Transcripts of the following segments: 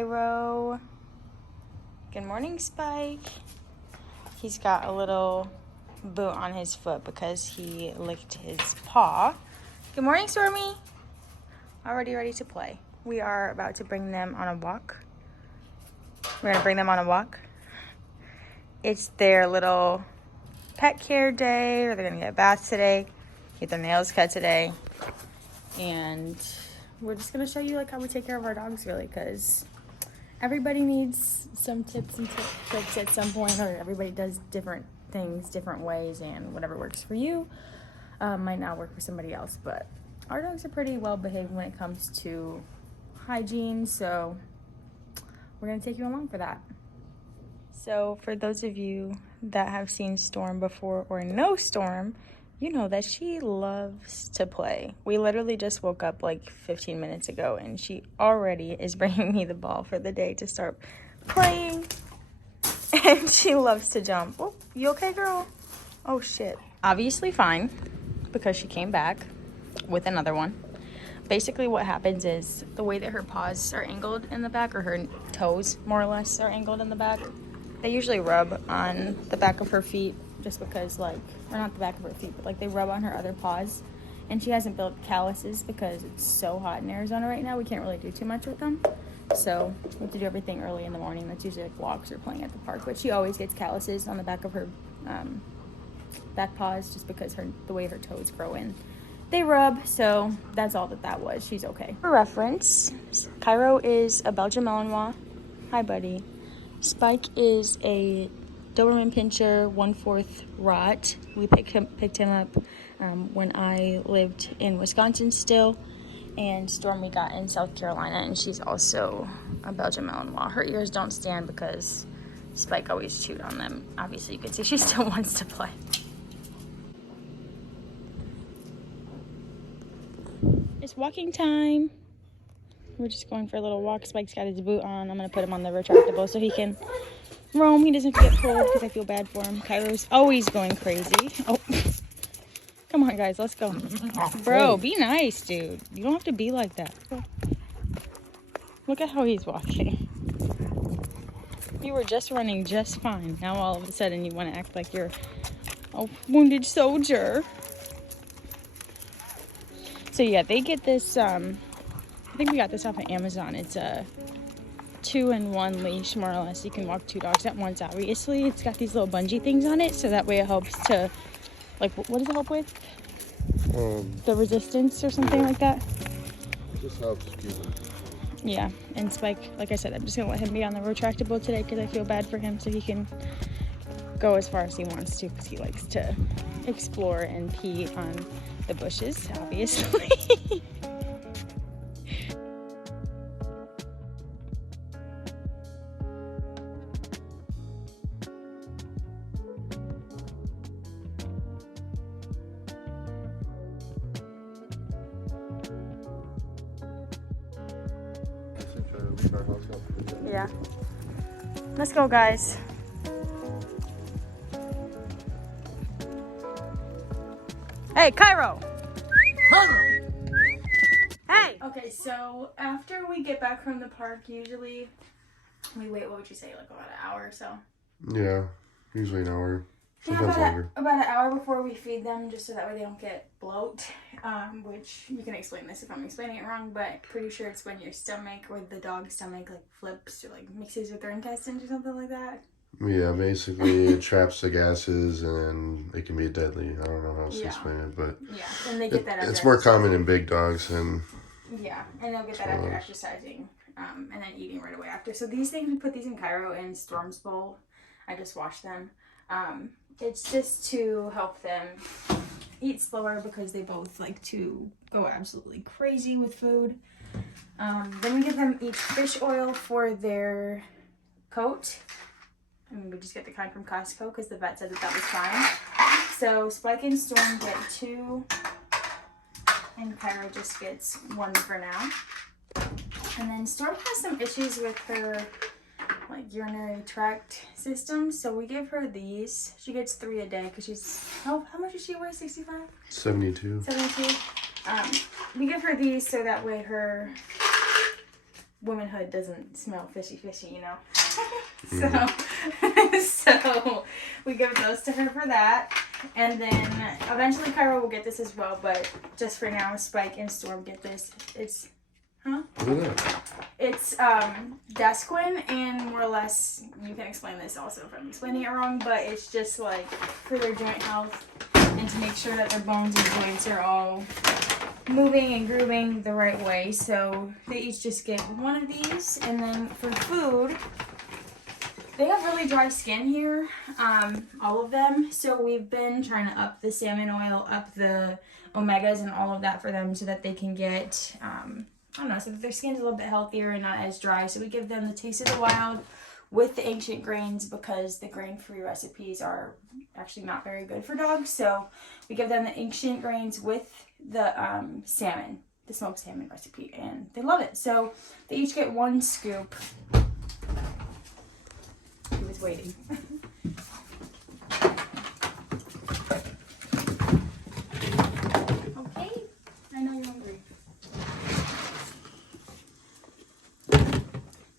Cairo. Good morning, Spike. He's got a little boot on his foot because he licked his paw. Good morning, Stormy. Already ready to play. We are about to bring them on a walk. We're gonna bring them on a walk. It's their little pet care day, or they're gonna get a bath today, get their nails cut today, and we're just gonna show you like how we take care of our dogs, really, because everybody needs some tips and tricks at some point, or everybody does different things different ways, and whatever works for you might not work for somebody else. But our dogs are pretty well behaved when it comes to hygiene, so we're gonna take you along for that. So for those of you that have seen Storm before or know Storm, you know that she loves to play. We literally just woke up like 15 minutes ago and she already is bringing me the ball for the day to start playing. And she loves to jump. Oh, you okay, girl? Oh, shit. Obviously fine, because she came back with another one. Basically what happens is the way that her paws are angled in the back, or her toes more or less are angled in the back, they usually rub on the back of her feet, just because, like, or not the back of her feet, but like they rub on her other paws. And she hasn't built calluses because it's so hot in Arizona right now. We can't really do too much with them. So we have to do everything early in the morning. That's usually like walks or playing at the park. But she always gets calluses on the back of her back paws, just because the way her toes grow in. They rub, so that's all that was. She's okay. For reference, Cairo is a Belgian Malinois. Hi, buddy. Spike is a Doberman Pinscher 1/4 Rot. We picked him up when I lived in Wisconsin still, and Storm we got in South Carolina, and she's also a Belgian Malinois. Her ears don't stand because Spike always chewed on them. Obviously, you can see she still wants to play. It's walking time. We're just going for a little walk. Spike's got his boot on. I'm going to put him on the retractable so he can roam. He doesn't get pulled because I feel bad for him. Cairo's always going crazy. Oh, come on, guys. Let's go. Bro, be nice, dude. You don't have to be like that. Look at how he's walking. You were just running just fine. Now all of a sudden you want to act like you're a wounded soldier. So yeah, they get this, I think we got this off of Amazon. It's a 2-in-1 leash, more or less. You can walk 2 dogs at once. Obviously, it's got these little bungee things on it, so that way it helps to, like, what does it help with? The resistance or something like that? It just helps keep him. Yeah, and Spike, like I said, I'm just going to let him be on the retractable today because I feel bad for him, so he can go as far as he wants to, because he likes to explore and pee on the bushes, obviously. Yeah. Let's go, guys. Hey, Cairo! Hey! Okay, so after we get back from the park, usually we wait, what would you say, like about an hour or so? Yeah, usually an hour. Sometimes longer. About an hour before we feed them, just so that way they don't get bloat. Which you can explain this if I'm explaining it wrong, but pretty sure it's when your stomach or the dog's stomach like flips or like mixes with their intestines or something like that. Yeah, basically it traps the gases and it can be deadly. I don't know how else to explain it, but yeah, and they get that after it's more common in big dogs than yeah, and they'll get that after exercising, and then eating right away after. So these things, we put these in Cairo in Storm's bowl. I just washed them. It's just to help them eat slower because they both like to go absolutely crazy with food. Then we give them each fish oil for their coat. I mean, we just get the kind from Costco because the vet said that was fine. So Spike and Storm get 2, and Cairo just gets 1 for now. And then Storm has some issues with her like urinary tract system, so we give her these. She gets 3 a day because she's how much does she weigh? 65? 72. 72. We give her these so that way her womanhood doesn't smell fishy, you know? So we give those to her for that. And then eventually Cairo will get this as well, but just for now, Spike and Storm get this. It's, huh? What is that? It's Desquin, and more or less, you can explain this also if I'm explaining it wrong, but it's just like for their joint health and to make sure that their bones and joints are all moving and grooving the right way. So they each just get one of these. And then for food, they have really dry skin here, all of them. So we've been trying to up the salmon oil, up the omegas and all of that for them so that they can get, I don't know, so that their skin's a little bit healthier and not as dry. So we give them the Taste of the Wild with the ancient grains because the grain-free recipes are actually not very good for dogs. So we give them the ancient grains with the salmon, the smoked salmon recipe, and they love it. So they each get one scoop. He was waiting. Okay, I know you're hungry.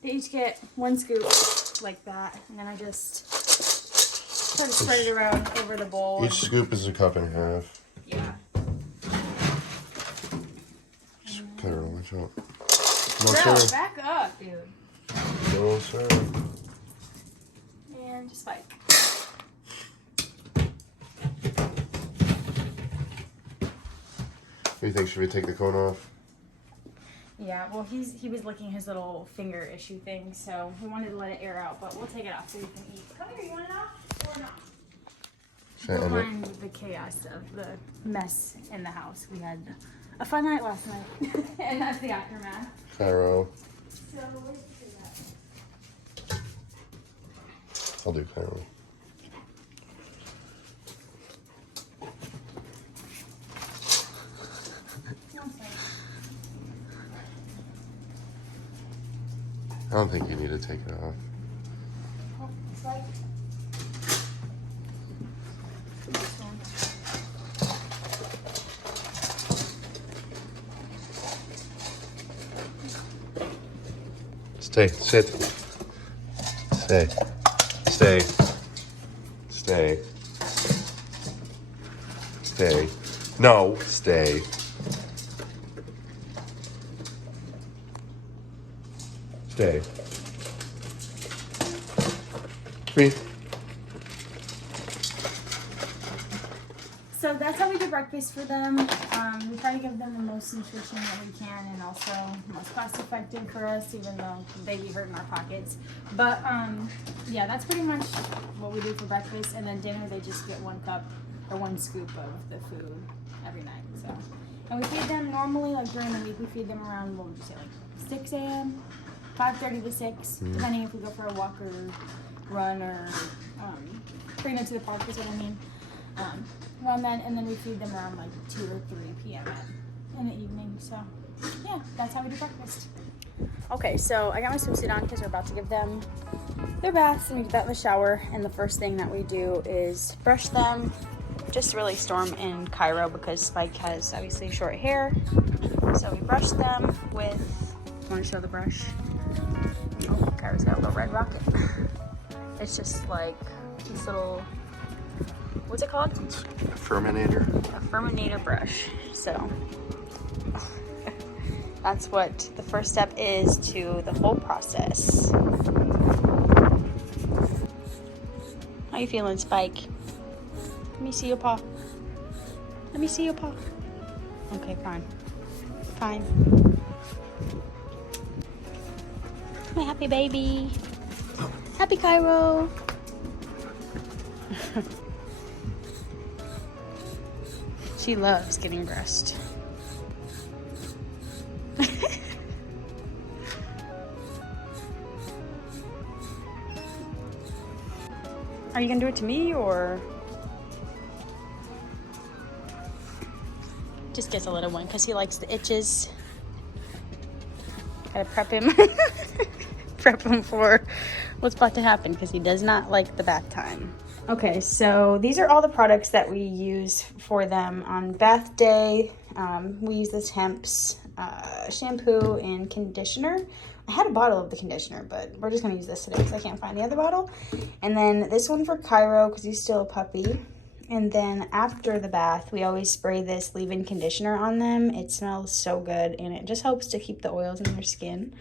They each get one scoop like that, and then I just try to spread it around over the bowl. Each scoop is a cup and a half. Yeah. Cairo, watch out. No, back up, dude. No, sir. And just Spike. What do you think? Should we take the cone off? Yeah, well, he was licking his little finger issue thing, so we wanted to let it air out, but we'll take it off so you can eat. Come here, you want it off or not? Don't mind the chaos of the mess in the house. We had a fun night last night, and that's the aftermath. Cairo. So, where's the food at? I'll do Cairo. I don't think you need to take it off. Oh, it's like... Stay, sit. Stay. Stay. Stay. Stay. No, stay. Stay. Breathe. So that's how we do breakfast for them. We try to give them the most nutrition that we can, and also most cost effective for us, even though they be hurting our pockets. But yeah, that's pretty much what we do for breakfast. And then dinner, they just get 1 cup or 1 scoop of the food every night. So, and we feed them normally, like during the week, we feed them around, what would you say, like 6 a.m., 5:30 to 6, depending if we go for a walk or run or bring them to the park is what I mean. Around then, and then we feed them around like 2 or 3 p.m. in the evening. So yeah, that's how we do breakfast. Okay, so I got my swimsuit on because we're about to give them their baths, and we get that in the shower. And the first thing that we do is brush them, just really Storm and Cairo because Spike has obviously short hair. So we brush them with, want to show the brush? Oh, Cairo's got a little red rocket. It's just like this little, what's it called? It's a Furminator. A Furminator brush. So that's what the first step is to the whole process. How you feeling, Spike? Let me see your paw. Let me see your paw. Okay, fine. Fine. My happy baby. Happy Cairo. She loves getting brushed. Are you gonna do it to me or? Just gets a little one because he likes the itches. Gotta prep him. Prep him for what's about to happen because he does not like the bath time. Okay, so these are all the products that we use for them on bath day. We use this Hemp's shampoo and conditioner. I had a bottle of the conditioner, but we're just gonna use this today because I can't find the other bottle. And then this one for Cairo because he's still a puppy. And then after the bath, we always spray this leave-in conditioner on them. It smells so good and it just helps to keep the oils in their skin.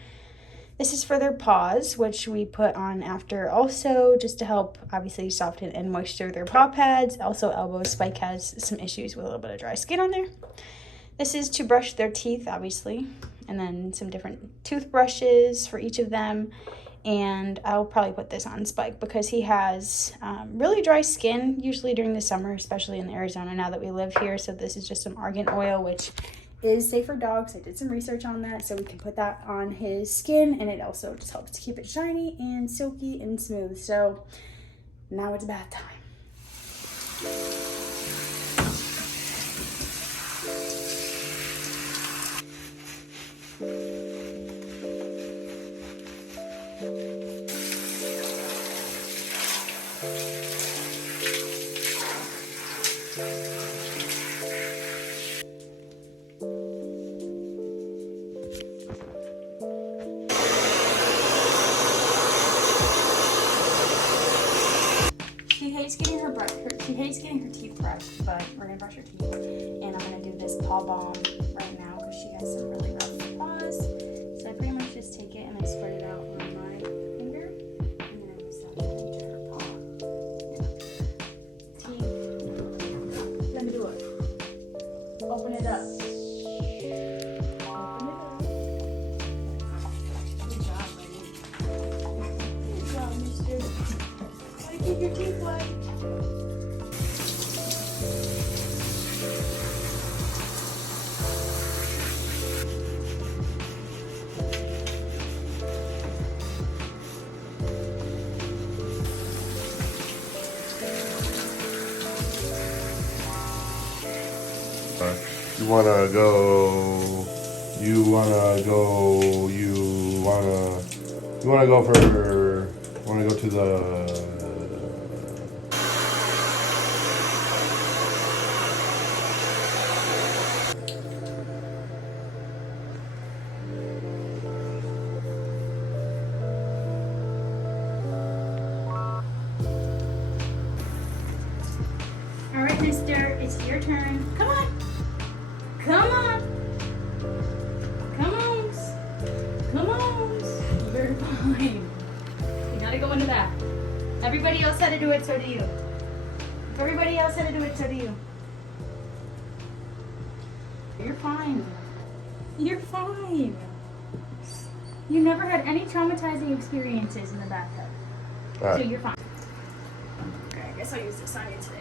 This is for their paws, which we put on after also just to help obviously soften and moisture their paw pads. Also elbows. Spike has some issues with a little bit of dry skin on there. This is to brush their teeth, obviously, and then some different toothbrushes for each of them. And I'll probably put this on Spike because he has really dry skin, usually during the summer, especially in Arizona now that we live here. So this is just some argan oil, which is safe for dogs. I did some research on that, so we can put that on his skin, and it also just helps to keep it shiny and silky and smooth. So now it's bath time. She hates getting her teeth brushed, but we're gonna brush her teeth. And I'm gonna do this paw balm right now because she has some really rough paws. So I pretty much just take it and I spread it out on my finger, and then I'm gonna start going to her paw. Teeth. Let me do it. Open it up. Open it up. Good job, buddy. Good job, mister. Gotta keep your teeth white. wanna go to the All right, mister, it's your turn. Come on. Come on. Come on. Come on. You're fine. You gotta go into that. Everybody else had to do it, so do you. If everybody else had to do it, so do you. You're fine. You're fine. You never had any traumatizing experiences in the bathtub. Right. So you're fine. Okay, I guess I'll use this on you today.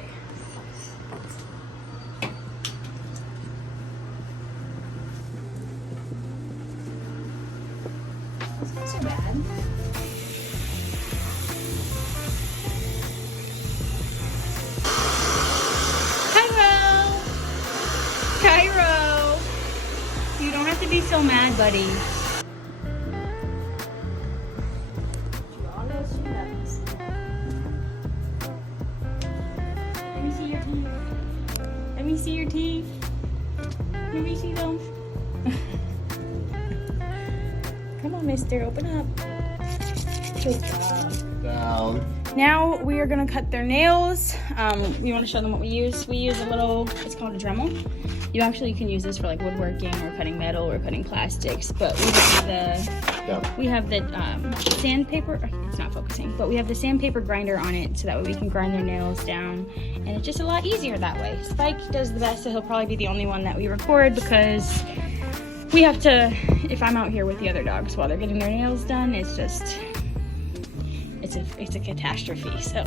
It's not so bad. Cairo! You don't have to be so mad, buddy. Let me see your teeth. Let me see your teeth. Let me see them. Come on, mister, open up. Good job. down. Now we are gonna cut their nails. You wanna show them what we use? We use a little, it's called a Dremel. You actually can use this for like woodworking or cutting metal or cutting plastics, but we have the sandpaper, it's not focusing, but we have the sandpaper grinder on it so that way we can grind their nails down, and it's just a lot easier that way. Spike does the best, so he'll probably be the only one that we record because we have to, if I'm out here with the other dogs while they're getting their nails done, it's just, it's a catastrophe, so.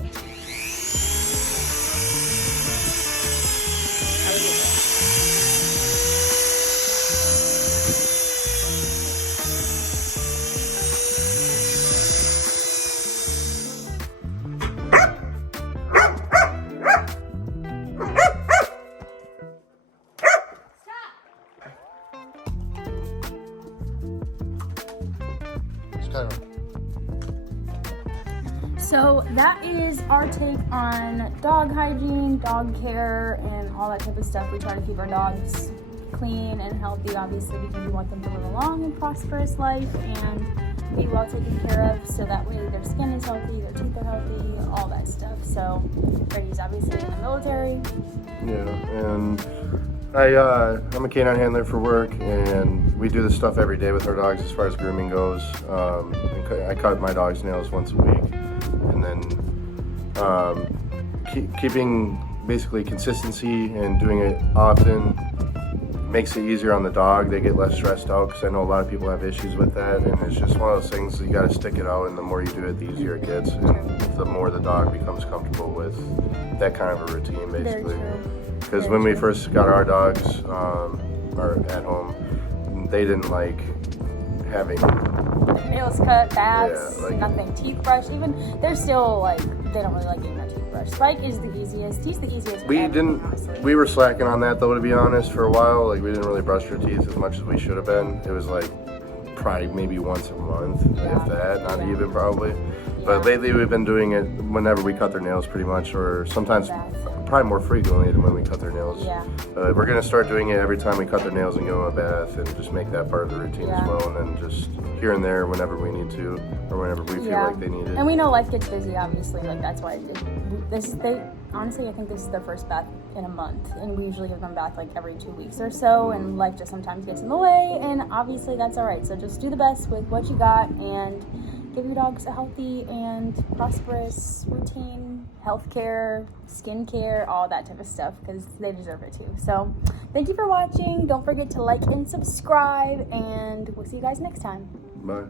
So that is our take on dog hygiene, dog care, and all that type of stuff. We try to keep our dogs clean and healthy, obviously, because we want them to live a long and prosperous life. And be well taken care of, so that way their skin is healthy, their teeth are healthy, all that stuff. So Brady's obviously in the military. Yeah, and I'm a canine handler for work, and we do this stuff every day with our dogs as far as grooming goes. I cut my dog's nails once a week, and then keeping basically consistency and doing it often makes it easier on the dog. They get less stressed out, because I know a lot of people have issues with that, and it's just one of those things that you got to stick it out, and the more you do it, the easier it gets, and the more the dog becomes comfortable with that kind of a routine, basically. Because when we first got our dogs at home, they didn't like having nails cut, baths, yeah, like, nothing, teeth brush. Even they're still like, they don't really like getting their teeth brushed. Spike is the easiest. He's the easiest. We were slacking on that though, to be honest, for a while. Like, we didn't really brush our teeth as much as we should have been. It was like probably maybe once a month, if that, not even probably. Yeah. But lately we've been doing it whenever we cut their nails, pretty much, or sometimes probably more frequently than when we cut their nails. Yeah. We're gonna start doing it every time we cut their nails and give them a bath, and just make that part of the routine as well, and then just here and there whenever we need to, or whenever we feel like they need it. And we know life gets busy, obviously, like that's why honestly, I think this is their first bath in a month, and we usually give them a bath like every 2 weeks or so, and life just sometimes gets in the way, and obviously that's all right. So just do the best with what you got, and give your dogs a healthy and prosperous routine, healthcare, skincare, all that type of stuff, because they deserve it too. So thank you for watching. Don't forget to like and subscribe, and we'll see you guys next time. Bye.